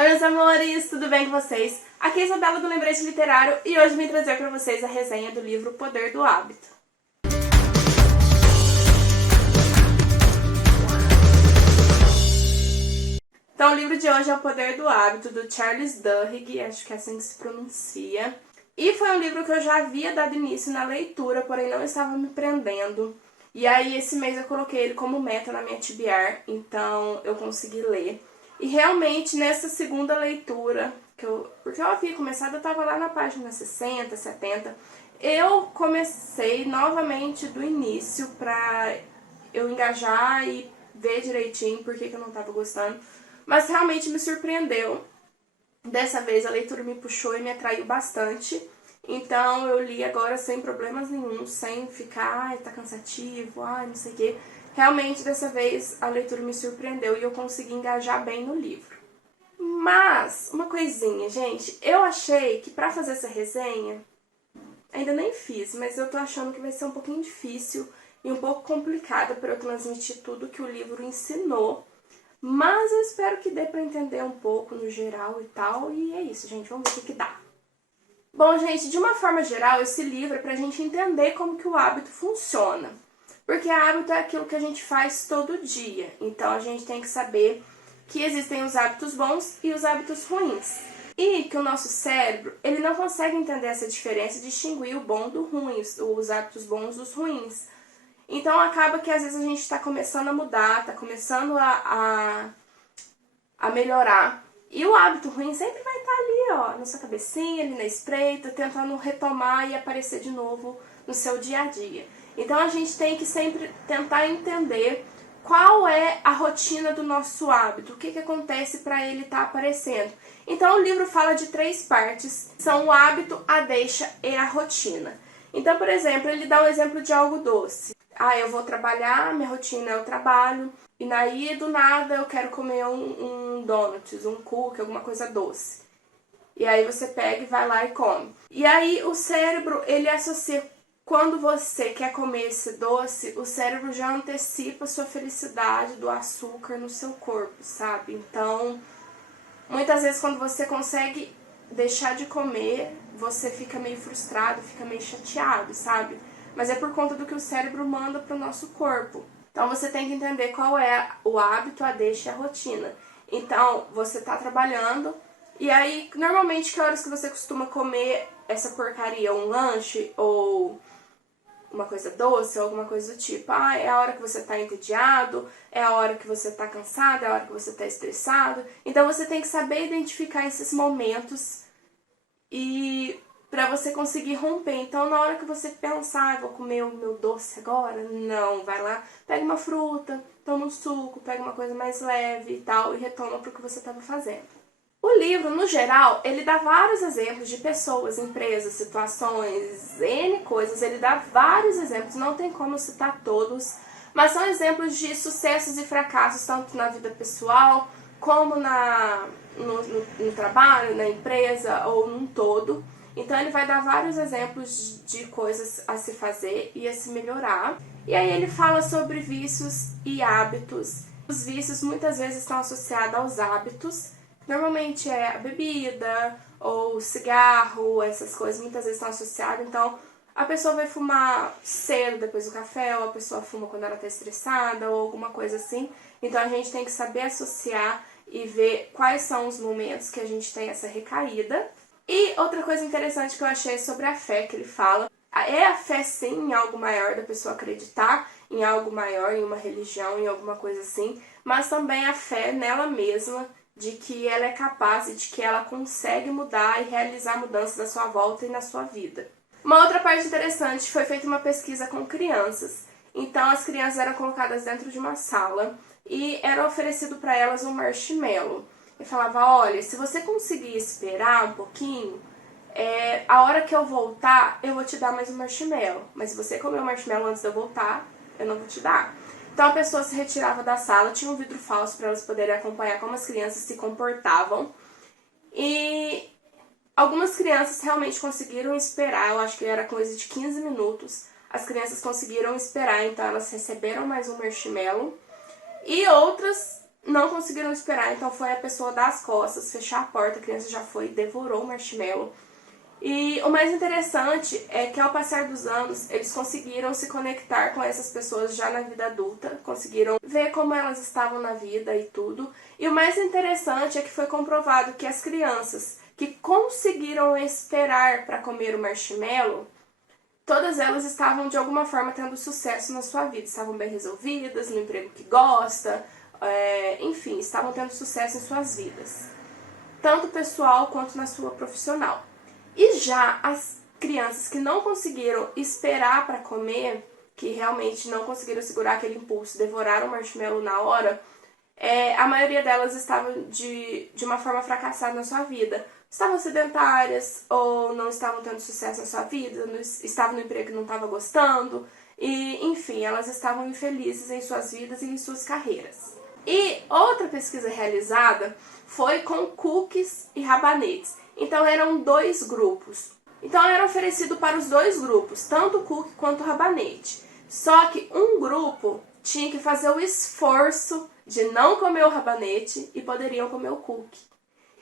Oi, meus amores, tudo bem com vocês? Aqui é a Isabela do Lembrete Literário e hoje vim trazer para vocês a resenha do livro O Poder do Hábito. Então, o livro de hoje é O Poder do Hábito, do Charles Duhigg, acho que é assim que se pronuncia. E foi um livro que eu já havia dado início na leitura, porém não estava me prendendo. E aí, esse mês eu coloquei ele como meta na minha TBR, então eu consegui ler. E realmente, nessa segunda leitura, porque eu havia começado, eu estava lá na página 60, 70, eu comecei novamente do início pra eu engajar e ver direitinho por que eu não estava gostando. Mas realmente me surpreendeu. Dessa vez a leitura me puxou e me atraiu bastante. Então eu li agora sem problemas nenhum, sem ficar, tá cansativo, não sei o quê. Realmente, dessa vez, a leitura me surpreendeu e eu consegui engajar bem no livro. Mas, uma coisinha, gente, eu achei que pra fazer essa resenha, ainda nem fiz, mas eu tô achando que vai ser um pouquinho difícil e um pouco complicado pra eu transmitir tudo que o livro ensinou. Mas eu espero que dê pra entender um pouco no geral e tal, e é isso, gente, vamos ver o que dá. Bom, gente, de uma forma geral, esse livro é pra gente entender como que o hábito funciona. Porque hábito é aquilo que a gente faz todo dia. Então, a gente tem que saber que existem os hábitos bons e os hábitos ruins. E que o nosso cérebro, ele não consegue entender essa diferença e distinguir o bom do ruim, os hábitos bons dos ruins. Então, acaba que às vezes a gente está começando a mudar, está começando a melhorar. E o hábito ruim sempre vai estar ali, ó, na sua cabecinha, ali na espreita, tentando retomar e aparecer de novo no seu dia a dia. Então a gente tem que sempre tentar entender qual é a rotina do nosso hábito, o que acontece para ele estar aparecendo. Então o livro fala de 3 partes, são o hábito, a deixa e a rotina. Então, por exemplo, ele dá um exemplo de algo doce. Eu vou trabalhar, minha rotina é o trabalho, e daí do nada eu quero comer um donuts, um cookie, alguma coisa doce. E aí você pega e vai lá e come. E aí o cérebro, ele associa. Quando você quer comer esse doce, o cérebro já antecipa a sua felicidade do açúcar no seu corpo, sabe? Então, muitas vezes quando você consegue deixar de comer, você fica meio frustrado, fica meio chateado, sabe? Mas é por conta do que o cérebro manda pro nosso corpo. Então, você tem que entender qual é o hábito, a deixa e a rotina. Então, você tá trabalhando, e aí, normalmente, que horas que você costuma comer essa porcaria? Um lanche ou uma coisa doce ou alguma coisa do tipo. É a hora que você tá entediado, é a hora que você tá cansado, é a hora que você tá estressado. Então você tem que saber identificar esses momentos e pra você conseguir romper. Então na hora que você pensar, vou comer o meu doce agora, não, vai lá, pega uma fruta, toma um suco, pega uma coisa mais leve e tal e retoma pro que você tava fazendo. O livro, no geral, ele dá vários exemplos de pessoas, empresas, situações, N coisas. Ele dá vários exemplos, não tem como citar todos, mas são exemplos de sucessos e fracassos, tanto na vida pessoal, como no trabalho, na empresa ou num todo. Então ele vai dar vários exemplos de coisas a se fazer e a se melhorar. E aí ele fala sobre vícios e hábitos. Os vícios muitas vezes estão associados aos hábitos. Normalmente é a bebida ou o cigarro, essas coisas muitas vezes estão associadas. Então, a pessoa vai fumar cedo depois do café, ou a pessoa fuma quando ela está estressada, ou alguma coisa assim. Então, a gente tem que saber associar e ver quais são os momentos que a gente tem essa recaída. E outra coisa interessante que eu achei é sobre a fé que ele fala. É a fé, sim, em algo maior, da pessoa acreditar em algo maior, em uma religião, em alguma coisa assim. Mas também a fé nela mesma, de que ela é capaz e de que ela consegue mudar e realizar mudanças à sua volta e na sua vida. Uma outra parte interessante, foi feita uma pesquisa com crianças. Então as crianças eram colocadas dentro de uma sala e era oferecido para elas um marshmallow. E falava, olha, se você conseguir esperar um pouquinho, a hora que eu voltar, eu vou te dar mais um marshmallow. Mas se você comer o marshmallow antes de eu voltar, eu não vou te dar. Então a pessoa se retirava da sala, tinha um vidro falso para elas poderem acompanhar como as crianças se comportavam. E algumas crianças realmente conseguiram esperar, eu acho que era coisa de 15 minutos. As crianças conseguiram esperar, então elas receberam mais um marshmallow. E outras não conseguiram esperar, então foi a pessoa dar as costas, fechar a porta, a criança já foi e devorou o marshmallow. E o mais interessante é que ao passar dos anos, eles conseguiram se conectar com essas pessoas já na vida adulta, conseguiram ver como elas estavam na vida e tudo. E o mais interessante é que foi comprovado que as crianças que conseguiram esperar para comer o marshmallow, todas elas estavam de alguma forma tendo sucesso na sua vida, estavam bem resolvidas, no emprego que gosta, enfim, estavam tendo sucesso em suas vidas, tanto pessoal quanto na sua profissional. E já as crianças que não conseguiram esperar para comer, que realmente não conseguiram segurar aquele impulso, devoraram o marshmallow na hora, a maioria delas estavam de uma forma fracassada na sua vida. Estavam sedentárias ou não estavam tendo sucesso na sua vida, estavam no emprego que não estavam gostando, e enfim, elas estavam infelizes em suas vidas e em suas carreiras. E outra pesquisa realizada foi com cookies e rabanetes. Então eram 2 grupos. Então era oferecido para os 2 grupos, tanto o cookie quanto o rabanete. Só que um grupo tinha que fazer o esforço de não comer o rabanete e poderiam comer o cookie.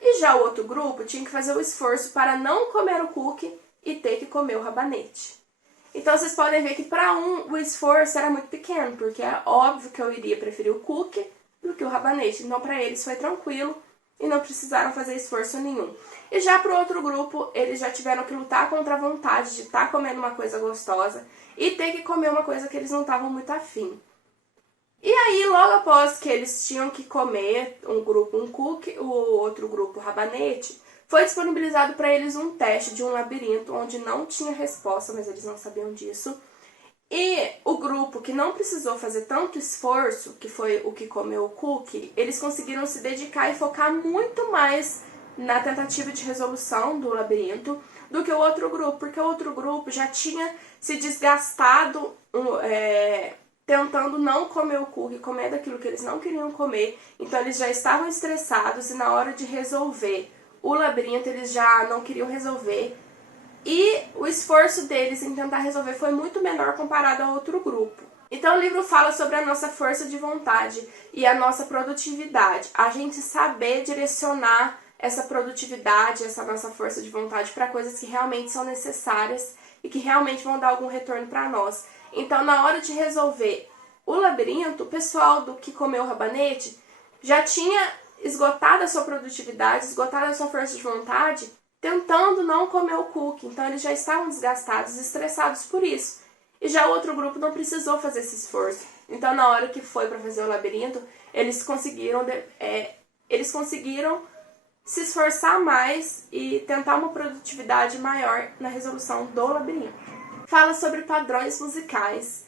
E já o outro grupo tinha que fazer o esforço para não comer o cookie e ter que comer o rabanete. Então vocês podem ver que para um o esforço era muito pequeno, porque é óbvio que eu iria preferir o cookie do que o rabanete. Então para eles foi tranquilo e não precisaram fazer esforço nenhum. E já para o outro grupo, eles já tiveram que lutar contra a vontade de estar comendo uma coisa gostosa e ter que comer uma coisa que eles não estavam muito afim. E aí, logo após que eles tinham que comer, um grupo um cookie, o outro grupo rabanete, foi disponibilizado para eles um teste de um labirinto onde não tinha resposta, mas eles não sabiam disso. E o grupo que não precisou fazer tanto esforço, que foi o que comeu o cookie, eles conseguiram se dedicar e focar muito mais na tentativa de resolução do labirinto do que o outro grupo, porque o outro grupo já tinha se desgastado tentando não comer o cookie, comer daquilo que eles não queriam comer, então eles já estavam estressados e na hora de resolver o labirinto eles já não queriam resolver. E o esforço deles em tentar resolver foi muito menor comparado ao outro grupo. Então o livro fala sobre a nossa força de vontade e a nossa produtividade. A gente saber direcionar essa produtividade, essa nossa força de vontade para coisas que realmente são necessárias e que realmente vão dar algum retorno para nós. Então na hora de resolver o labirinto, o pessoal do que comeu o rabanete já tinha esgotado a sua produtividade, esgotado a sua força de vontade, tentando não comer o cookie. Então eles já estavam desgastados, estressados por isso. E já o outro grupo não precisou fazer esse esforço. Então na hora que foi para fazer o labirinto, eles conseguiram se esforçar mais e tentar uma produtividade maior na resolução do labirinto. Fala sobre padrões musicais.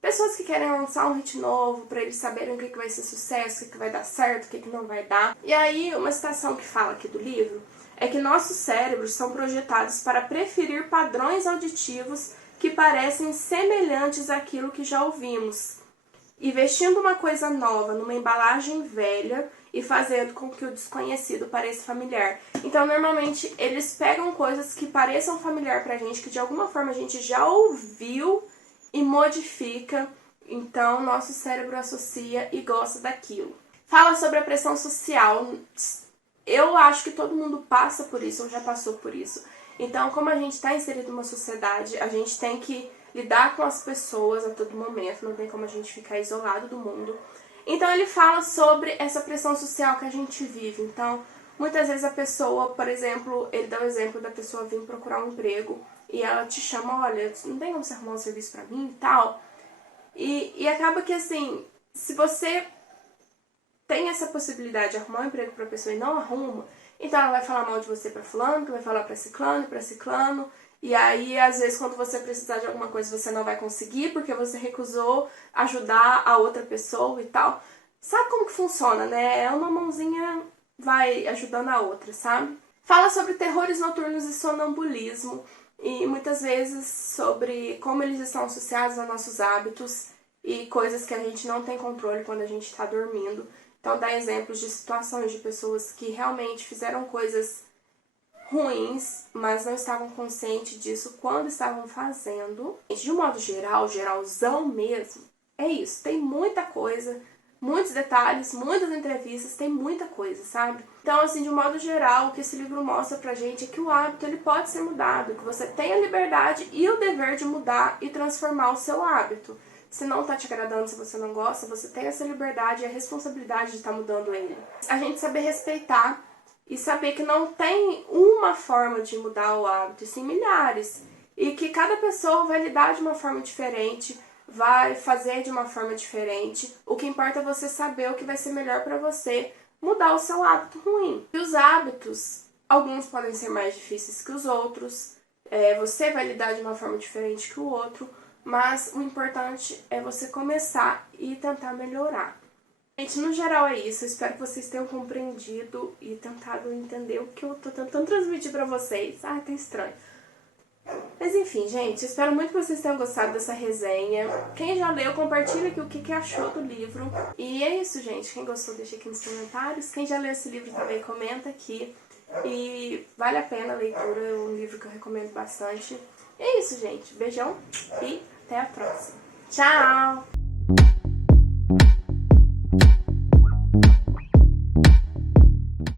Pessoas que querem lançar um hit novo para eles saberem o que vai ser sucesso, o que vai dar certo, o que não vai dar. E aí, uma citação que fala aqui do livro é que nossos cérebros são projetados para preferir padrões auditivos que parecem semelhantes àquilo que já ouvimos, e vestindo uma coisa nova numa embalagem velha e fazendo com que o desconhecido pareça familiar. Então, normalmente, eles pegam coisas que pareçam familiar pra gente, que de alguma forma a gente já ouviu e modifica. Então, nosso cérebro associa e gosta daquilo. Fala sobre a pressão social. Eu acho que todo mundo passa por isso ou já passou por isso. Então, como a gente está inserido numa sociedade, a gente tem que lidar com as pessoas a todo momento, não tem como a gente ficar isolado do mundo. Então ele fala sobre essa pressão social que a gente vive. Então, muitas vezes a pessoa, por exemplo, ele dá o exemplo da pessoa vir procurar um emprego e ela te chama, olha, não tem como você arrumar um serviço pra mim e tal. E acaba que assim, se você tem essa possibilidade de arrumar um emprego pra pessoa e não arruma, então ela vai falar mal de você pra fulano, que vai falar pra ciclano, e aí, às vezes, quando você precisar de alguma coisa, você não vai conseguir porque você recusou ajudar a outra pessoa e tal. Sabe como que funciona, né? É uma mãozinha vai ajudando a outra, sabe? Fala sobre terrores noturnos e sonambulismo e muitas vezes sobre como eles estão associados a nossos hábitos e coisas que a gente não tem controle quando a gente está dormindo. Então, dá exemplos de situações de pessoas que realmente fizeram coisas ruins, mas não estavam conscientes disso quando estavam fazendo. De um modo geral, geralzão mesmo, é isso. Tem muita coisa muitos detalhes, muitas entrevistas, tem muita coisa, sabe? Então, assim, de um modo geral, o que esse livro mostra pra gente é que o hábito, ele pode ser mudado, que você tem a liberdade e o dever de mudar e transformar o seu hábito. Se não tá te agradando, se você não gosta, você tem essa liberdade e a responsabilidade de estar mudando ele. A gente saber respeitar e saber que não tem uma forma de mudar o hábito, e sim milhares. E que cada pessoa vai lidar de uma forma diferente, vai fazer de uma forma diferente. O que importa é você saber o que vai ser melhor para você mudar o seu hábito ruim. E os hábitos, alguns podem ser mais difíceis que os outros, você vai lidar de uma forma diferente que o outro, mas o importante é você começar e tentar melhorar. Gente, no geral é isso. Eu espero que vocês tenham compreendido e tentado entender o que eu tô tentando transmitir pra vocês. Ai, tá estranho. Mas enfim, gente, espero muito que vocês tenham gostado dessa resenha. Quem já leu, compartilha aqui o que achou do livro. E é isso, gente. Quem gostou, deixa aqui nos comentários. Quem já leu esse livro também, comenta aqui. E vale a pena a leitura, é um livro que eu recomendo bastante. E é isso, gente. Beijão e até a próxima. Tchau!